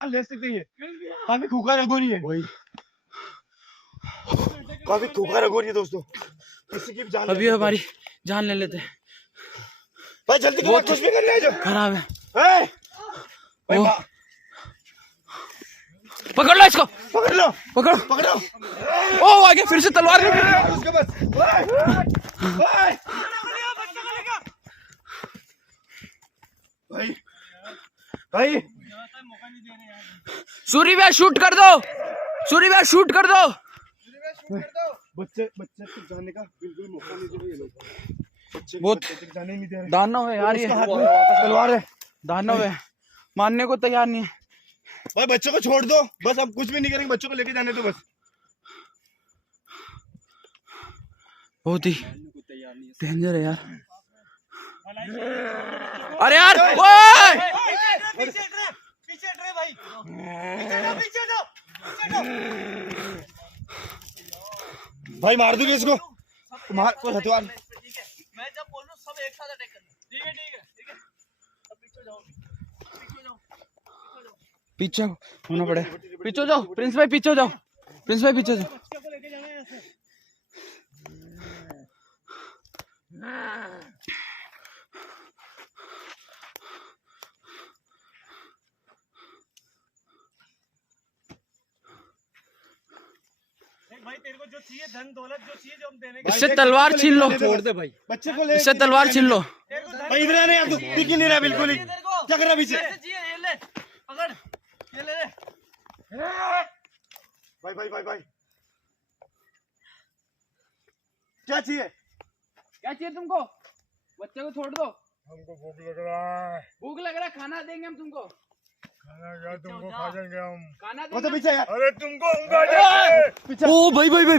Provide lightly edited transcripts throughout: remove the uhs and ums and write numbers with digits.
ले सकते हैं, काफी खूंखार अगोरी है वही, काफी खूंखार अगोरी है दोस्तों, किसी की भी जान अभी हमारी जान ले लेते हैं भाई, जल्दी करो, कुछ भी कर ले जो खराब है। भाई पकड़ लो इसको, पकड़ लो, पकड़ो पकड़ो। ओ आगे फिर से तलवार उसके बस भाई भाई सूरी भैया शूट कर दो, सूरी भैया शूट कर दो। बच्चे तक जाने का बिल्कुल मौका नहीं दे रहे ये लोग, बहुत बच्चे तक जाने नहीं दे रहे। दानव है यार, ये तलवार है, दानव है, मानने को तैयार नहीं है। भाई बच्चों को छोड़ दो बस, हम कुछ भी नहीं करेंगे, बच्चों को लेके जाने दो बस। बहुत ही डेंजर है यार। अरे यार ओए भाई मार दूंगी इसको, मार कोई हथियार। मैं जब बोल रहा हूँ सब एक साथ अटैक करना। ठीक है ठीक है ठीक है, अब पीछे जाओ, पीछे जाओ, पीछे होना पड़े, पीछे जाओ प्रिंस भाई, पीछे जाओ प्रिंस भाई, पीछे जाओ। बच्चे को लेके जाना है ऐसे। भाई तेरे को जो चाहिए, धन दौलत जो चाहिए, जो हम देने का, इससे तलवार छीन लो, छोड़ दे भाई, बच्चे को ले, इससे तलवार छीन लो। भाई इधर आने यार, तू दिख ही नहीं रहा बिल्कुल ही, क्या कर रहा पीछे। ये ले पकड़, ये ले भाई भाई भाई भाई क्या चाहिए, क्या चाहिए तुमको? बच्चे को छोड़ दो, हमको भूख लग रहा है, भूख लग रहा है, खाना देंगे हम तुमको, खाना क्या तुमको खा जाएंगे हम। खाना वो तो देंगे। पीछे यार, अरे तुमको हम खा जाएंगे। पीछे। ओ भाई भाई भाई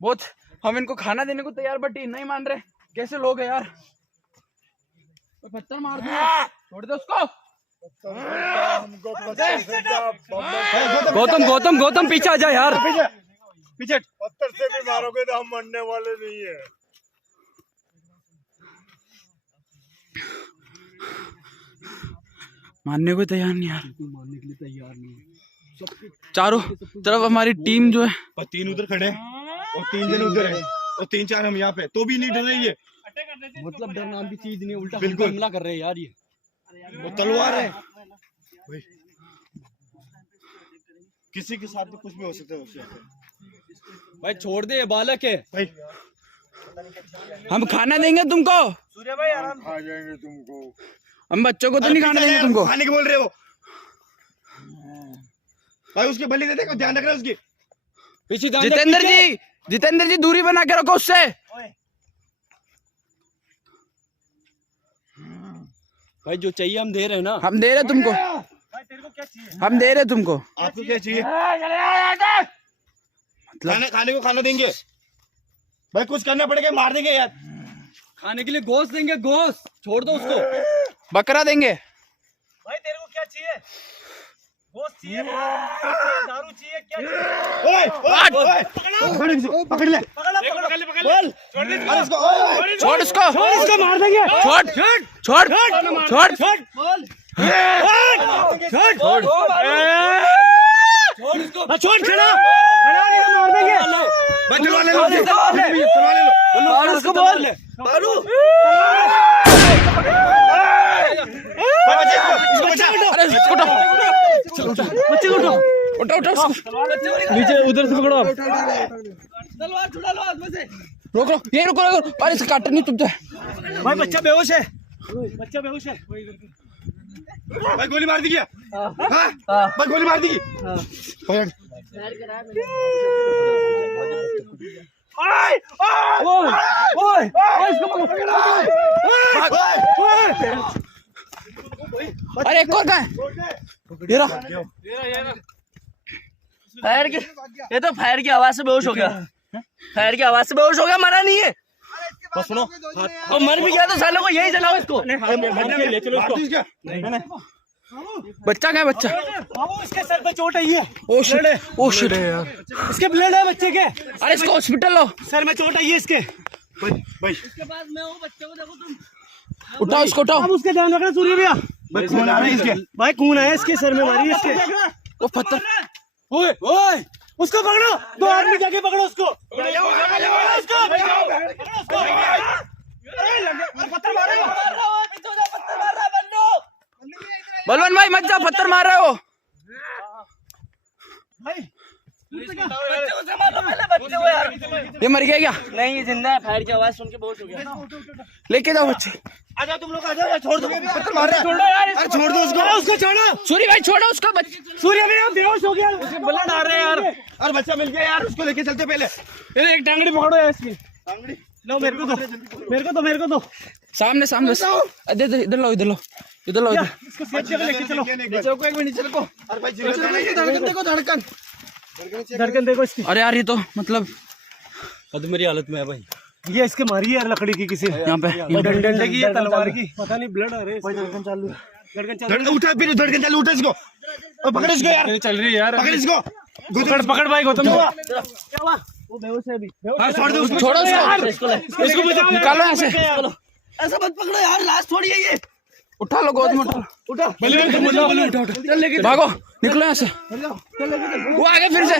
बहुत, हम इनको खाना देने को तैयार बट ये नहीं मान रहे, कैसे लोग हैं यार। पत्थर मार दो, छोड़ दो उसको। हमको पत्थर से क्या गौतम गौतम गौतम पीछे आ जा यार, पीछे पीछे। पत्थर से भी मारोगे तो हम मरने वाले नहीं है। मानने को तैयार नहीं यार, मानने के लिए तैयार नहीं। चारों तरफ हमारी टीम जो है, और 3 उधर खड़े हैं और 3 जन उधर है और 3-4 हम यहाँ पे, तो भी नहीं डर रही है। मतलब डर नाम की चीज नहीं, उल्टा बिल्कुल हमला कर रहे हैं यार ये। वो तलवार है भाई, किसी के साथ भी कुछ भी हो सकता है उससे। भाई छोड़ दे, ये बालक है भाई हम खाना देंगे तुमको, सूर्य भाई आराम खा जाएंगे तुमको। हम बच्चों को तो नहीं खाना देंगे तुमको। खाने के बोल रहे हो भाई, उसके बलि दे देखो, ध्यान रखना उसकी। जितेंद्र जी दूरी बना के रखो उससे। भाई जो चाहिए हम दे रहे हैं ना, हम दे रहे तुमको, भाई तेरे को क्या चाहिए? हम दे रहे तुमको। आपको क्या चाहिए? खाने को खाना देंगे भाई, कुछ करना पड़ेगा, मार देंगे यार। खाने के लिए गोश्त देंगे, गोश्त छोड़ दो उसको। बकरा देंगे। भाई तेरे को क्या चाहिए? गोश्त चाहिए, दारू चाहिए, क्या चाहिए? ओए ओए पकड़ ले बोल। अरे इसको ओए छोड़ इसको मार देंगे। छोड़ छोड़ छोड़ बोल। छोड़ खड़ा मार देंगे। चलवा ले लो चलवा ले लो उसको बोल इसको बचा अरे उठो बच्चे को उठाओ। उठो उठो नीचे उधर से पकड़ो आप। तलवार छुड़ा लो हाथ में से रोक लो ये रुको रुको अरे इसका काट नहीं तुमसे भाई बच्चा बेहोश है। बच्चा बेहोश है। भाई गोली मार दी क्या हाँ भाई गोली मार दी की पकड़ ओए ओए ओए इसको पकड़ो। अरे एक और कहाँ है ये रहा फायर की ये तो फायर की आवाज से बेहोश हो गया। फायर की आवाज से बेहोश हो गया, मरा नहीं है। बस सुनो और मर भी गया तो सालों को यही जलाओ इसको। ले चलो इसको क्या बच्चा कहाँ है बच्चा बाबू इसके सर पे चोट आई है। ओ शिट यार इसके ब्लड है बच्चे के। अरे इसको हॉस्पिटल लो सर में चोट आई है इसके। भाई इसके बाद मैं हूँ, बच्चे को देखो तुम। उठाओ इसको उठाओ अब उसका ध्यान रखना सूर्य भैया। भाई खून आ रहा है इसके भाई खून है इसके सर में, मारी इसके। वो पत्थर ओए ओए उसको पकड़ो, दो आदमी जाके पकड़ो उसको। बलवन भाई मत जाओ पत्थर मार रहे हो ये मर गया क्या नहीं ये जिंदा है। फायर की आवाज सुन के बहुत हो गया। लेके जाओ बच्चे आ जाओ तुम लोग, आ जाओ। छोड़ दो पत्थर मार रहा है अरे छोड़ दो उसको उसको छोड़ो। सूर्य भाई छोड़ो उसका बच्चा सूर्य भैया बेहोश हो गया। उसके ब्लड आ रहे हैं यार। अरे बच्चा मिल गया यार उसको लेके चलते पहले एक टांगड़ी पकड़ो यार इसकी। लो मेरे को दो, मेरे को दो, मेरे को दो। सामने सामने इधर इधर लो इधर लो इधर लो इधर इसको सेफ जगह लेके चलो। चलो एक मिनट चलो अरे भाई धड़कन देखो धड़कन धड़कन देखो इसकी। अरे यार ये तो मतलब अधमरी हालत में है भाई। ये इसके मारी है यार लकड़ी की किसी ने। यहाँ पे डंडे की है, तलवार की, पता नहीं। ब्लड आ रहे हैं। धड़कन चालू है। धड़कन चालू धड़कन उठा फिर धड़कन चालू उठा इसको और पकड़ इसको यार चल रही है यार। पकड़ इसको पकड़ पकड़ भाई गौतम। क्या हुआ? वो बेहोश है अभी। हाँ छोड़ दो उसको छोड़ो उसको इसको बचाओ, निकालो यहाँ से ऐसा मत पकड़ो यार, लास्ट थोड़ी है ये। उठा लो गोद में उठा लो उठा। भागो निकलो यहाँ से वो आगे फिर से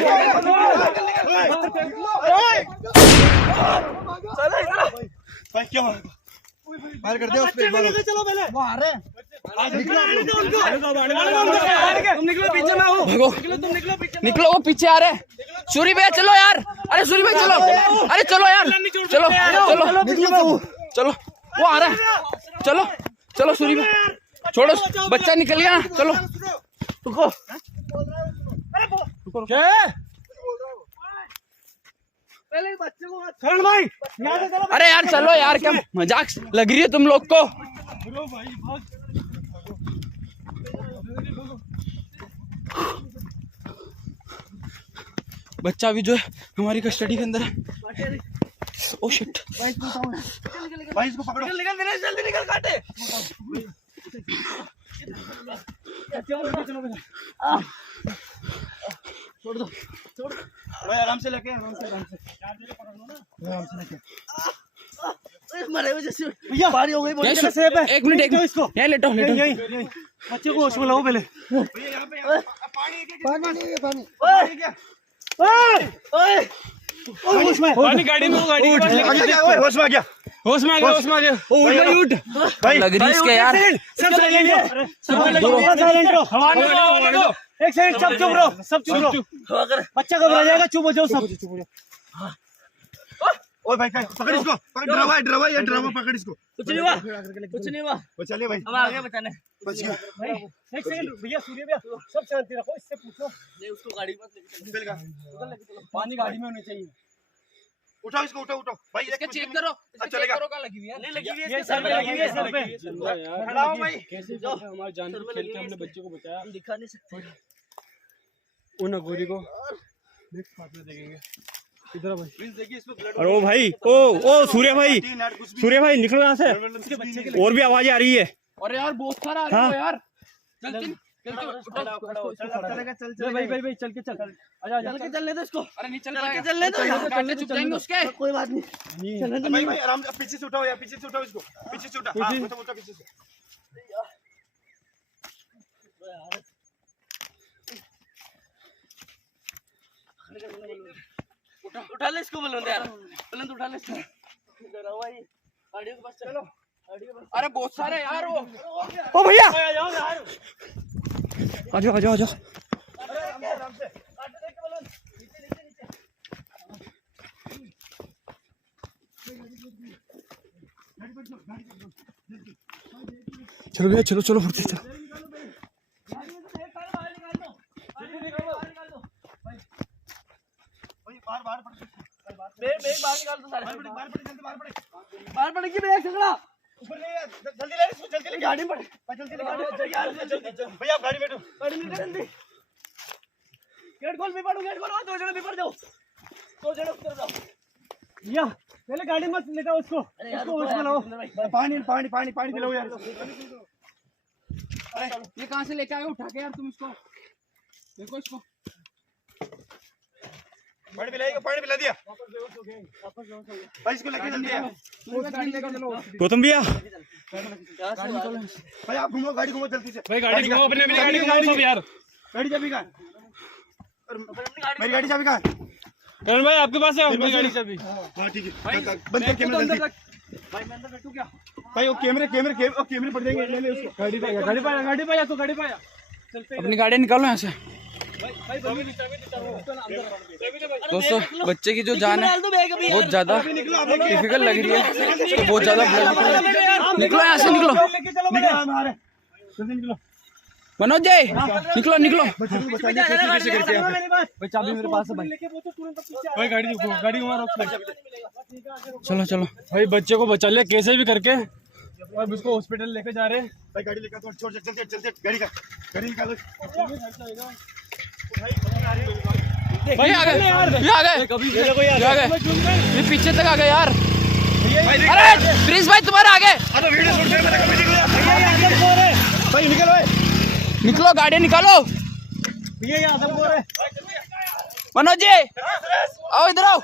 भाई क्या मार कर दिया उस पे एक बार चलो पहले। वो आ रहे हैं। तुम निकलो पीछे में। भागो तुम निकलो पीछे। निकलो वो पीछे आ रहे सूर्य भैया चलो यार अरे सूर्य भाई चलो अरे चलो यार चलो चलो चलो वो आ रहा है चलो चलो सूर्य भाई छोड़ो बच्चा निकल गया चलो रुको। क्या पहले बच्चे को करण भाई यहाँ से चलो। अरे यार चलो यार क्या मजाक लग रही है तुम लोग को बच्चा अभी जो है हमारी कस्टडी के अंदर है ओ शिट भाई इसको पकड़ो निकल निकल जल्दी निकल काटे। छोड़ दो छोड़ दो भाई आराम से लेके आराम से लेके मरे हुए जैसे भैया भारी हो गई बहुत। यहीं सेफ है। एक मिनट इसको यहीं लेटो लेटो यहीं बच्चे को होश में लाओ पहले। होश में पानी गाड़ी में गाड़ी होश में आ गया होश में आ गया होश में आ गया ओ उठ गई उठ भाई लग रही इसके यार सब साइलेंट रहो, साइलेंट रहो। एक सेकंड सब चुप रहो, सब चुप रहो। बच्चा घबरा जाएगा, चुप हो जाओ सब। ओए भाई पकड़ इसको पकड़ ड्रामा ये ड्रामा पकड़ इसको कुछ नहीं हुआ, कुछ नहीं हुआ। वो चलिए भाई अब आ गया बचाने। बच गया एक सेकंड भैया, सूर्य भैया सब शांति रखो, इससे पूछो। ले उसको गाड़ी मत लेके चलो, पानी गाड़ी में होनी चाहिए। उठाओ इसको उठाओ भाई इसका चेक करो चलेगा कहाँ लगी हुई है नहीं लगी हुई है, सर पे लगी हुई है, सर पे। खड़ा हो भाई कैसे हमारी जान को खेल के हमने बच्चे को बचाया। हम दिखा नहीं सकते। उन अघोरी को नेक्स्ट पार्ट में देखेंगे। इधर भाई देखिए इसमें ब्लड अरे ओ भाई ओ सूर्य भाई निकलो यहाँ से, और भी आवाजें आ रही है। और यार बहुत सारा आ रही है यार जल्दी चल तू चल भाई चल के चल आजा चल के चलने दो इसको। अरे नहीं चल के चलने दो यार, कांटे चुभ जाएंगे उसके। कोई बात नहीं चलने दो। भाई आराम से पीछे से उठाओ यार, पीछे से उठाओ इसको, पीछे से उठा। हाँ उठा पीछे से। उठा ले इसको बुलंद यार, बुलंद उठा ले इसको। गाड़ियों के पास चलो। अरे बहुत सारे यार वो। ओ भैया आ जाओ। आराम से काट दे के बुलंद। नीचे चलो भैया चलो फुर्ती से। बाहर पड़ेगी ब्रेक सगड़ा ऊपर ले जल्दी ले इसको, जल्दी ले गाड़ी में बैठ, जल्दी ले जल्दी भैया आप गाड़ी में बैठो। गाड़ी में जल्दी गेट खोल, भी पड़ो गेट खोल, दो जने भी पड़ जाओ, दो जने उतर जाओ। या पहले गाड़ी मत लेटा उसको उसको लाओ। पानी दिलाओ यार। ये कहाँ से लेके आए उठा के यार तुम इसको? देखो इसको पानी पिला दिया भाई, इसको लेके जल्दी यार। गौतम भैया भाई आप घूमो, गाड़ी घूमो जल्दी से भाई गाड़ी घुमाओ, अपने गाड़ी घुमाओ सब यार। गाड़ी चाबी कहाँ है? मेरी गाड़ी चाबी कहाँ है? करण भाई आपके पास है अपनी गाड़ी चाबी? हाँ ठीक है, बंद कर कैमरा जल्दी। भाई मैं अंदर बैठू क्या? भाई वो कैमरे पड़ जाएंगे, ले ले उसको। गाड़ी पाया अपनी गाड़ी निकालो यहाँ से। दोस्तों बच्चे की जो जान है बहुत ज्यादा डिफिकल्ट लग रही है, तो बहुत ज्यादा निकलो यहाँ से, निकलो मनोज जी, निकलो। चाबी मेरे पास है भाई। भाई गाड़ी घुमा रोक। चलो भाई बच्चे को बचा ले कैसे भी करके, अब उसको हॉस्पिटल लेके जा रहे हैं। भाई गाड़ी लेकर छोड़, जल्दी गाड़ी निकालो। भाई आ गए, ये पीछे तक आ गए यार। अरे प्रिंस भाई तुम्हारा आगे, भाई निकलो निकलो गाड़ी निकालो। ये आदमपुर है। मनोज जी आओ इधर आओ।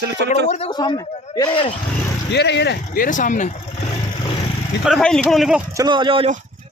चलो और देखो सामने, ये रहे सामने। भाई निकलो, चलो आ जाओ।